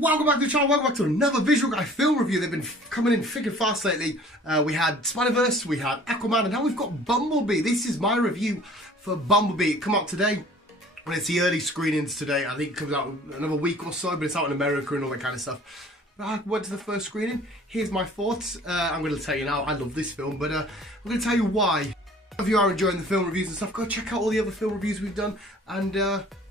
welcome back to the channel, welcome back to another Visual Guy film review. They've been coming in thick and fast lately. We had Spider-Verse, we had Aquaman, and now we've got Bumblebee. This is my review for Bumblebee. It come out today, and it's the early screenings today. I think it comes out another week or so, but it's out in America and all that kind of stuff. I went to the first screening. Here's my thoughts. I'm going to tell you now, I love this film, but I'm going to tell you why. If you are enjoying the film reviews and stuff, go check out all the other film reviews we've done, and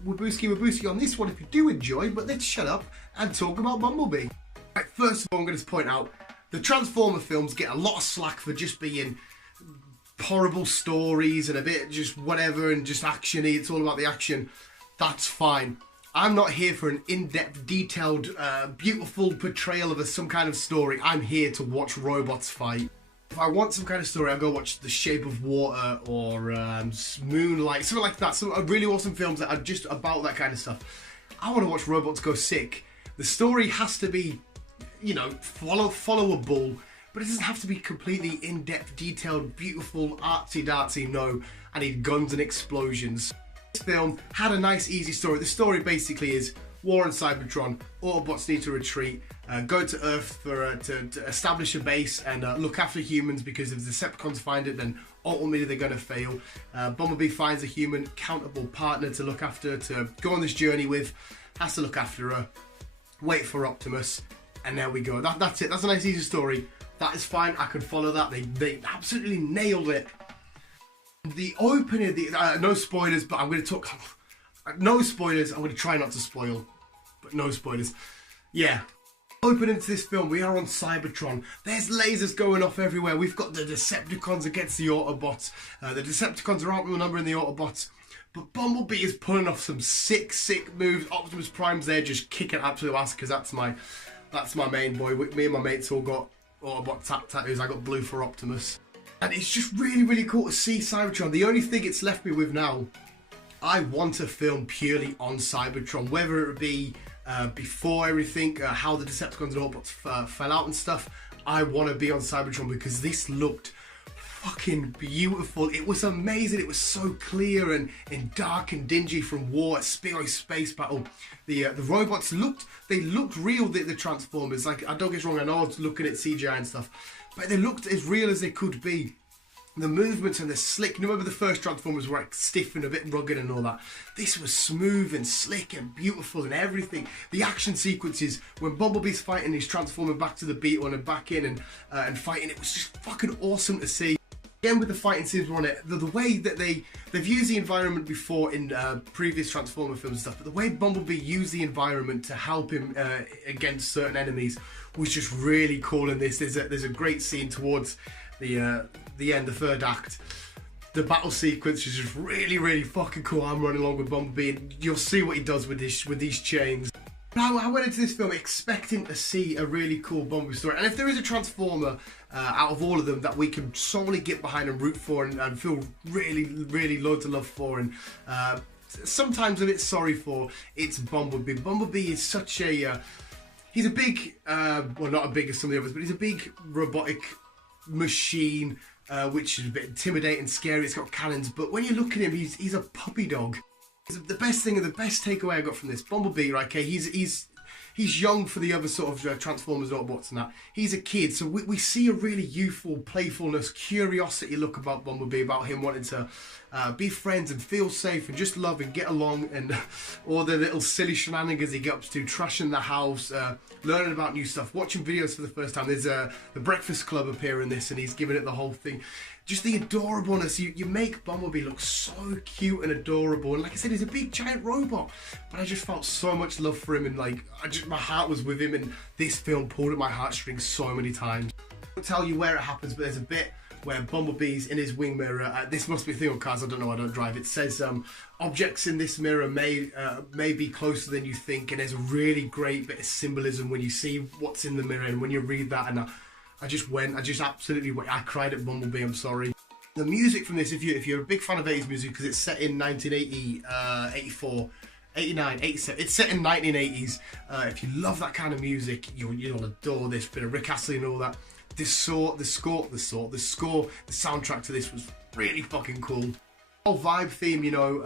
Wabooski on this one if you do enjoy. But let's shut up and talk about Bumblebee. Right, first of all, I'm going to point out the Transformer films get a lot of slack for just being horrible stories and a bit just whatever and just action-y. It's all about the action. That's fine. I'm not here for an in-depth, detailed, beautiful portrayal of some kind of story. I'm here to watch robots fight. If I want some kind of story, I'll go watch The Shape of Water or Moonlight, something like that. Some really awesome films that are just about that kind of stuff. I want to watch robots go sick. The story has to be, you know, followable, but it doesn't have to be completely in-depth, detailed, beautiful, artsy-dartsy. No, I need guns and explosions. This film had a nice, easy story. The story basically is war on Cybertron. Autobots need to retreat, go to Earth for to establish a base and look after humans, because if the Decepticons find it, then ultimately they're going to fail. Bumblebee finds a human countable partner to look after, to go on this journey with, has to look after her, wait for Optimus, and there we go. That's it. That's a nice, easy story. That is fine. I can follow that. They absolutely nailed it. The opening, no spoilers, but I'm going to talk. No spoilers. I'm going to try not to spoil, but no spoilers. Yeah. Opening to this film, we are on Cybertron. There's lasers going off everywhere. We've got the Decepticons against the Autobots. The Decepticons are outnumbering the Autobots. But Bumblebee is pulling off some sick moves. Optimus Prime's there just kicking absolute ass, because that's my main boy. Me and my mates all got Autobot tattoos. I got blue for Optimus. And it's just really cool to see Cybertron. The only thing it's left me with now, I want a film purely on Cybertron, whether it be before everything, how the Decepticons and Autobots fell out and stuff. I want to be on Cybertron because this looked fucking beautiful. It was amazing. It was so clear and dark and dingy from war, a space battle. The robots looked real. The Transformers, like, I don't get me wrong, I know I was looking at CGI and stuff, but they looked as real as they could be. The movements and the slick. Remember the first Transformers were like stiff and a bit rugged and all that. This was smooth and slick and beautiful and everything. The action sequences when Bumblebee's fighting, he's transforming back to the Beetle and back in and fighting. It was just fucking awesome to see. Again, with the fighting scenes on it, the way that they've used the environment before in previous Transformer films and stuff, but the way Bumblebee used the environment to help him against certain enemies was just really cool in this. There's a great scene towards the end, the third act. The battle sequence is just really fucking cool. I'm running along with Bumblebee, and you'll see what he does with these chains. I went into this film expecting to see a really cool Bumblebee story, and if there is a Transformer out of all of them that we can solely get behind and root for and feel really loads of love for, and sometimes a bit sorry for, it's Bumblebee. Bumblebee is such a he's a big well, not as big as some of the others, but he's a big robotic machine, which is a bit intimidating, scary. It's got cannons, but when you look at him, he's a puppy dog. The best thing and the best takeaway I got from this Bumblebee, right? Okay, he's young for the other sort of Transformers, Autobots and that. He's a kid, so we see a really youthful playfulness, curiosity look about Bumblebee, about him wanting to be friends and feel safe and just love and get along, and all the little silly shenanigans he gets up to, trashing the house, learning about new stuff, watching videos for the first time. There's the Breakfast Club appear in this, and he's giving it the whole thing. Just the adorableness. You make Bumblebee look so cute and adorable, and like I said, he's a big giant robot, but I just felt so much love for him, and like my heart was with him, and this film pulled at my heartstrings so many times. I'll tell you where it happens, but there's a bit where Bumblebee's in his wing mirror. This must be a thing on cars, I don't know, I don't drive. It says objects in this mirror may be closer than you think, and there's a really great bit of symbolism when you see what's in the mirror, and when you read that, and I just absolutely went. I cried at Bumblebee, I'm sorry. The music from this, if you're a big fan of 80s music, because it's set in 1980, 84, 89, 87, it's set in 1980s. If you love that kind of music, you'll adore this. Bit of Rick Astley and all that. The score, the soundtrack to this was really fucking cool. Whole vibe theme, you know,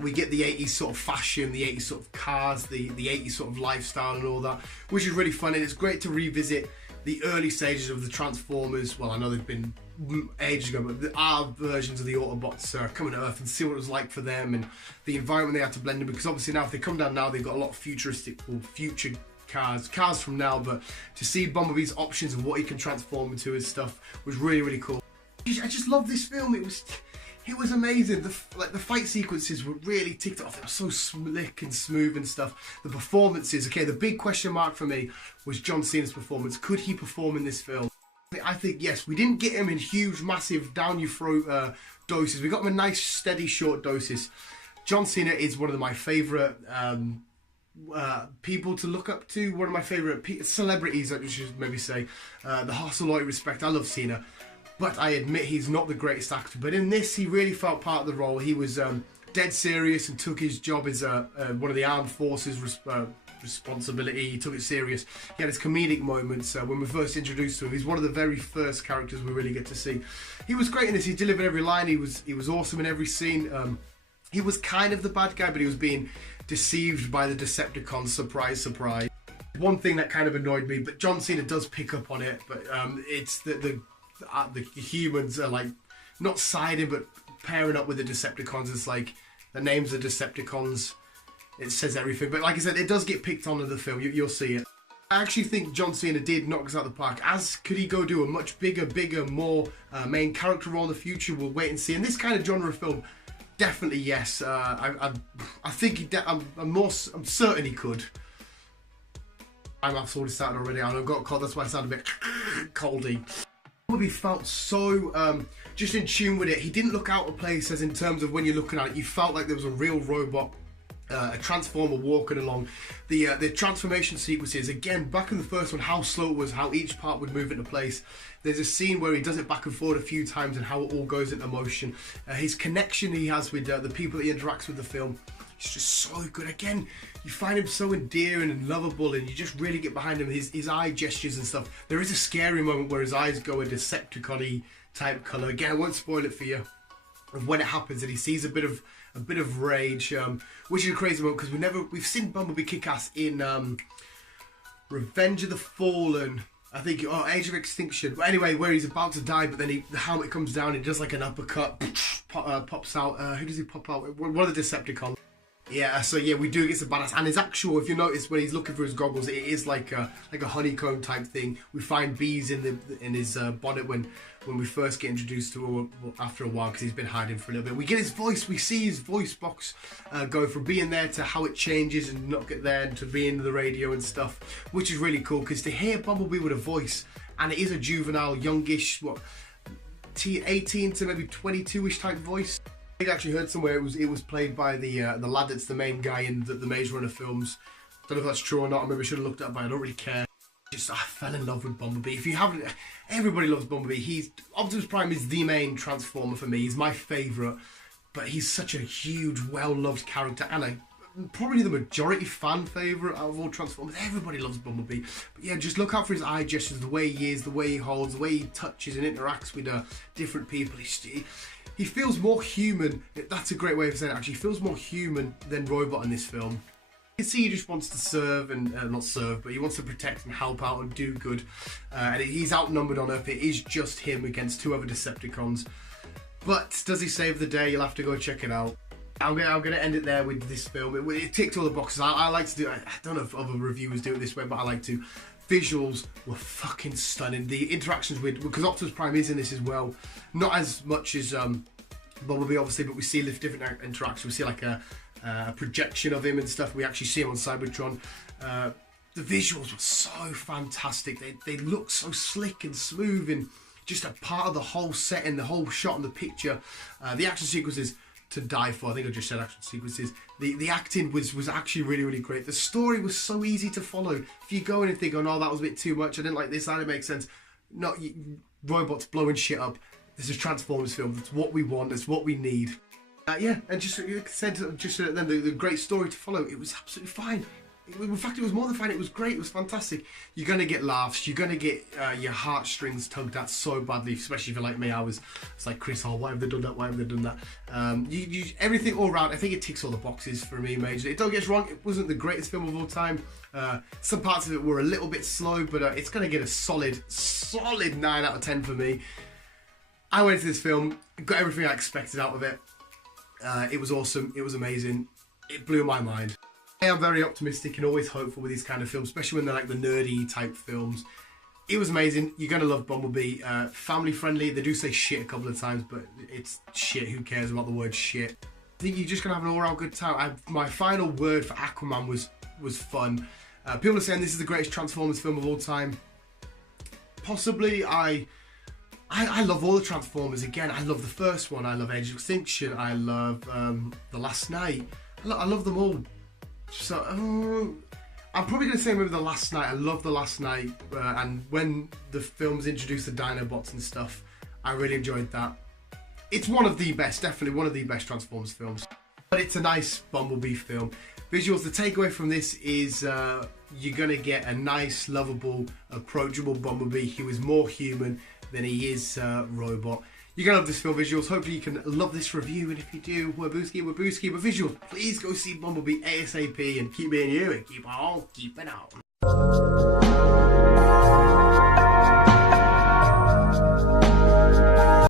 We get the 80s sort of fashion, the 80s sort of cars, the 80s sort of lifestyle and all that, which is really fun. And it's great to revisit the early stages of the Transformers. Well, I know they've been ages ago, but our versions of the Autobots coming to Earth and see what it was like for them and the environment they had to blend in. Because obviously now, if they come down now, they've got a lot of futuristic or future cars from now. But to see Bumblebee's options and what he can transform into and stuff was really, really cool. I just love this film. It was amazing. The fight sequences were really ticked off. They were so slick and smooth and stuff. The performances, okay, the big question mark for me was John Cena's performance. Could he perform in this film? I think yes. We didn't get him in huge, massive, down your throat doses. We got him in nice, steady, short doses. John Cena is one of my favourite people to look up to. One of my favourite celebrities, I should maybe say. The hustle, loyalty, respect. I love Cena. But I admit he's not the greatest actor. But in this, he really felt part of the role. He was dead serious and took his job as one of the armed forces responsibility. He took it serious. He had his comedic moments when we first introduced to him. He's one of the very first characters we really get to see. He was great in this. He delivered every line. He was awesome in every scene. He was kind of the bad guy, but he was being deceived by the Decepticons. Surprise, surprise. One thing that kind of annoyed me, but John Cena does pick up on it. But it's the humans are like not siding but pairing up with the Decepticons. It's like the names of Decepticons, it says everything. But like I said, it does get picked on in the film. You'll see it. I actually think John Cena did knock us out of the park. As could he go do a much bigger, more main character role in the future? We'll wait and see. In this kind of genre of film, definitely yes. I think I'm certain he could. I've already started already. I got cold. That's why I sound a bit coldy. He felt so just in tune with it. He didn't look out of place, as in terms of when you're looking at it, you felt like there was a real robot, a transformer walking along. The transformation sequences, again, back in the first one, how slow it was, how each part would move into place. There's a scene where he does it back and forward a few times and how it all goes into motion. His connection he has with the people that he interacts with the film, it's just so good. Again, you find him so endearing and lovable, and you just really get behind him. His eye gestures and stuff. There is a scary moment where his eyes go a Decepticon-y type colour. Again, I won't spoil it for you. Of when it happens, and he sees a bit of rage, which is a crazy moment because we've seen Bumblebee kick ass in Revenge of the Fallen. I think, Age of Extinction. But anyway, where he's about to die, but then the helmet comes down. He does like an uppercut, pops out. Who does he pop out? One of the Decepticons. Yeah, so yeah, we do get some badass, and his actual, if you notice when he's looking for his goggles, it is like a honeycomb type thing. We find bees in his bonnet when we first get introduced to him after a while, because he's been hiding for a little bit. We get his voice, we see his voice box go from being there to how it changes and not get there, and to being the radio and stuff, which is really cool, because to hear Bumblebee with a voice, and it is a juvenile, youngish, 18 to maybe 22-ish type voice. I actually heard somewhere it was played by the lad that's the main guy in the Maze Runner films. Don't know if that's true or not. I maybe should have looked it up, but I don't really care. I fell in love with Bumblebee. If you haven't, everybody loves Bumblebee. Optimus Prime is the main Transformer for me. He's my favourite, but he's such a huge, well-loved character, and probably the majority fan favourite out of all Transformers. Everybody loves Bumblebee. But yeah, just look out for his eye gestures, the way he is, the way he holds, the way he touches and interacts with different people. He feels more human. That's a great way of saying it, actually. He feels more human than robot in this film. You can see he just wants to serve, and not serve, but he wants to protect and help out and do good. And he's outnumbered on Earth. It is just him against two other Decepticons. But does he save the day? You'll have to go check it out. I'm gonna end it there with this film. It ticked all the boxes. I like to do it. I don't know if other reviewers do it this way, but I like to. Visuals were fucking stunning. The interactions because Optimus Prime is in this as well. Not as much as Bumblebee, obviously, but we see different interactions. We see like a projection of him and stuff. We actually see him on Cybertron. The visuals were so fantastic. They look so slick and smooth and just a part of the whole setting, the whole shot and the picture. The action sequences to die for. I think I just said action sequences. The acting was actually really, really great. The story was so easy to follow. If you go in and think, oh no, that was a bit too much, I didn't like this, that didn't make sense. Not robots blowing shit up. This is a Transformers film. That's what we want. That's what we need. Yeah, and just like I said, just then the great story to follow. It was absolutely fine. In fact, it was more than fine. It was great. It was fantastic. You're going to get laughs. You're going to get your heartstrings tugged at so badly, especially if you're like me. It's like, Chris, oh, why have they done that? Why have they done that? Everything all round, I think it ticks all the boxes for me, majorly. Don't get us wrong, it wasn't the greatest film of all time. Some parts of it were a little bit slow, but it's going to get a solid 9 out of 10 for me. I went into this film, got everything I expected out of it. It was awesome. It was amazing. It blew my mind. I am very optimistic and always hopeful with these kind of films, especially when they're like the nerdy type films. It was amazing. You're going to love Bumblebee. Family friendly. They do say shit a couple of times, but it's shit. Who cares about the word shit? I think you're just going to have an all-round good time. My final word for Aquaman was fun. People are saying this is the greatest Transformers film of all time. Possibly. I love all the Transformers. Again, I love the first one. I love Age of Extinction. I love The Last Night. I love them all. So, I'm probably going to say maybe The Last Night. I love The Last Night. And when the films introduced the Dinobots and stuff, I really enjoyed that. It's one of the best, definitely one of the best Transformers films. But it's a nice Bumblebee film. Visuals, the takeaway from this is you're going to get a nice, lovable, approachable Bumblebee who is more human than he is robot. You're going to love this film, visuals. Hopefully you can love this review, and if you do, we're booski. But visuals, please go see Bumblebee ASAP and keep being you and keep on keeping on.